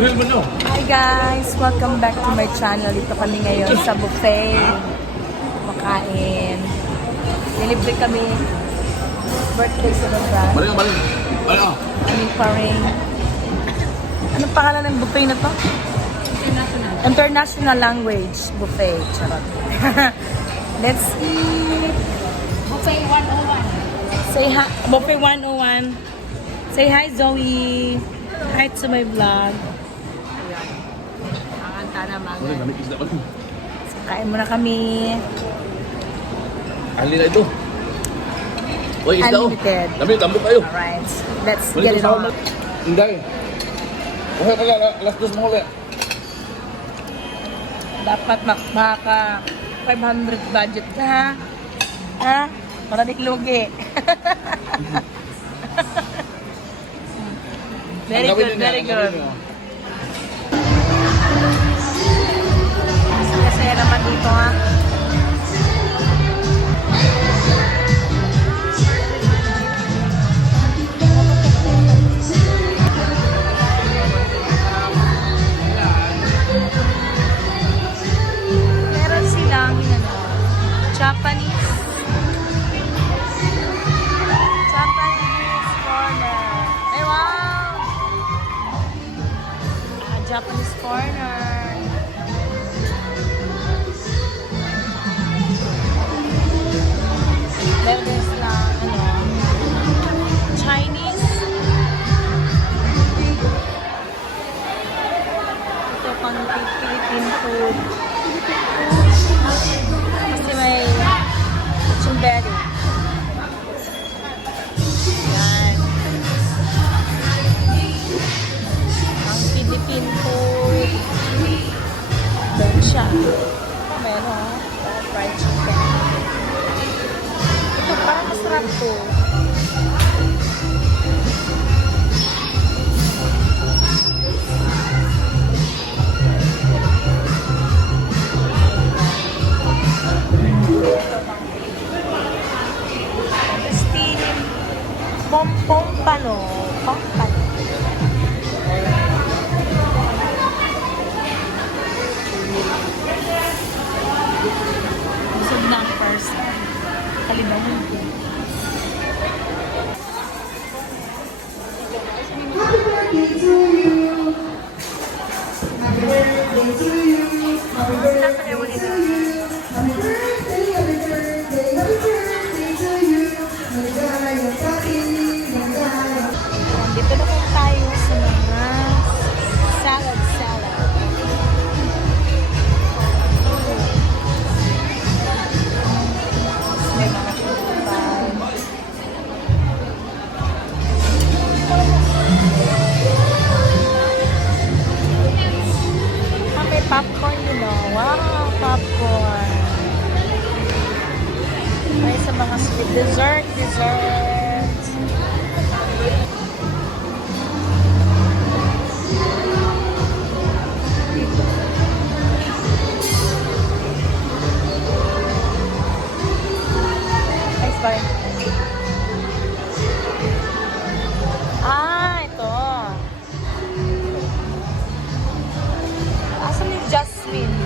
Hi guys! Welcome back to my channel. Dito kami ngayon sa buffet. Makain. Nilibre kami. Birthday celebration. Balik. Aming paring. Anong pangalan ng buffet na to? International Language Buffet. Charot. Let's eat. Buffet 101. Say hi. Buffet 101. Say hi, Zoe. Hi to my vlog. Ayan. Ang anta naman. Kain muna kami. Alin na ito. Uy, isda oh. Unlimited. Dami, tambok kayo. Alright. Let's get it on. Hindi. Okay ka alas 2 mo ulit. Dapat maka 500 budget ka, ha? Ha? Para di lugi. Very good, very good. Masaya naman dito, ha? Meron silang, Japanese corner. Ay, wow! Japanese corner. Meron din silang, Chinese. Ito pang Philippine food. Kasi may chumberi. Yan. Ang Philippine food. Doon siya. Meron, fried chicken. Ito, parang masarap to. Pompano. Busog na ang first. Kalimutan ko. Happy birthday to you. Happy birthday to you. Happy birthday to you. Happy birthday, happy birthday, happy birthday to you. Maligayang pag-ibig. Dito na po tayo sa mga salad. May mga kupay. May popcorn din, oh. Wow, popcorn. May sa mga sweet dessert. Nice ba rin? Ito. Asan yung Jasmine?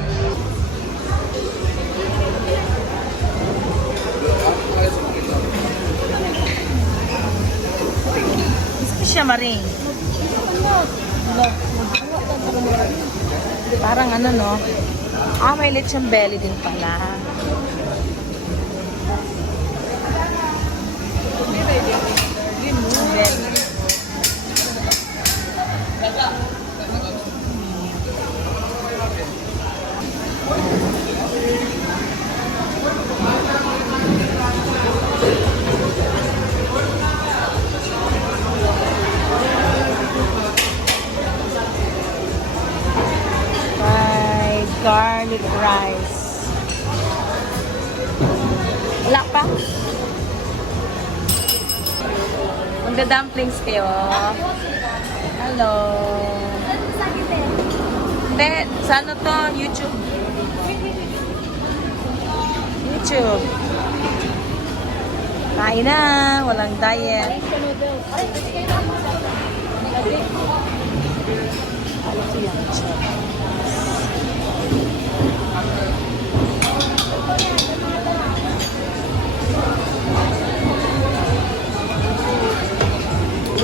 Gusto siya maring. Parang no? May lechon belly din pala. Lechon belly. Garlic rice. Wala pa? Magda-dumplings kayo. Hello. Hindi, sa ano to? YouTube. Kain na. Walang diet. Ito yung chips.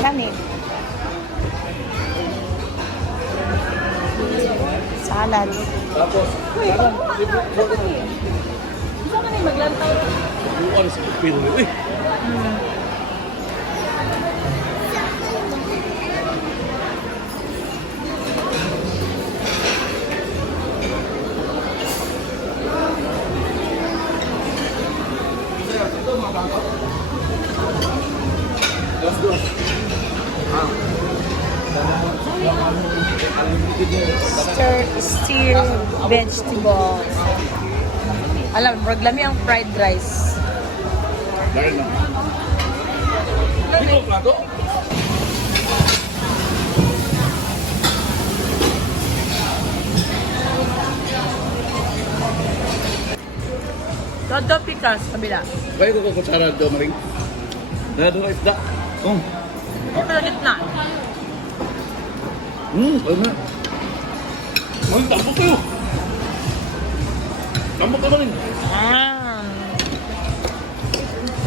Kanin. Salad. Tapos, Gusto ka na maglantaw? buwan sa pipino. Uy! Let's go. Stir vegetables. Alam, maglami ang fried rice. Dahil na. Ito, plato? Todo pikas, kabila. Kaya ko kutsara do maring. Dahil doon isda. Oh. Ito na gitna. Ano na? Ay, tambok kayo. Tambok ka maring. Ah.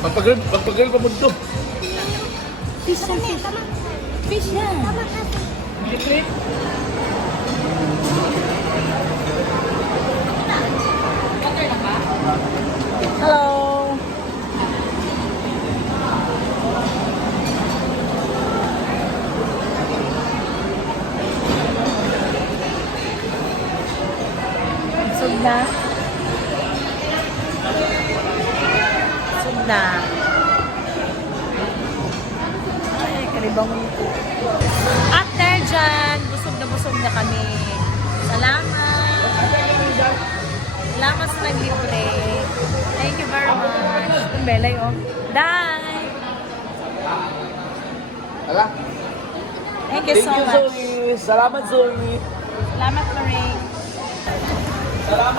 Pagpagal pa mo dito. Fish yan, fish. Fish yan. Hello. Busog na. Busog na. Ay, karibang ito. At there dyan, busog na kami. Salamat. Salamat sa naglibre. Thank you very much. Ang belay, oh. Die! Hala. Thank you so much. Zoe. Salamat, Zoe. Salamat, Maring.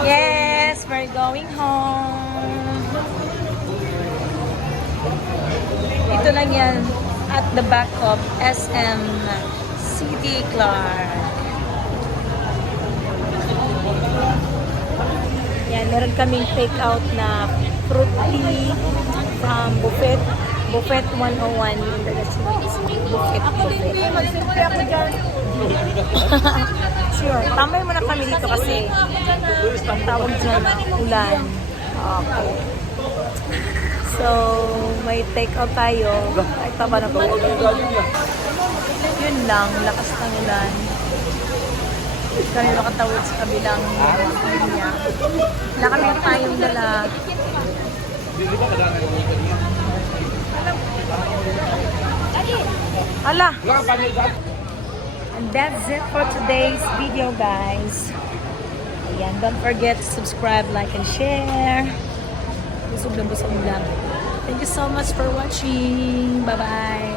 Yes, we're going home. Ito lang yan at the back of SM City Clark. Yan, meron kaming take out na fruit tea from Buffet 101 International Buffet. Magsimple ako dyan. Sure. Tambay muna kami dito kasi ang tawag dyan, ulan. Okay. So, may take out tayo. Kahit pa ba na po? Yun lang, lakas ng ulan. Kami makatawid sa kabilang linya. Wala kami tayong dala. Ala! And that's it for today's video, guys. Ayan, don't forget to subscribe, like, and share. Busog na busog lang. Thank you so much for watching. Bye-bye.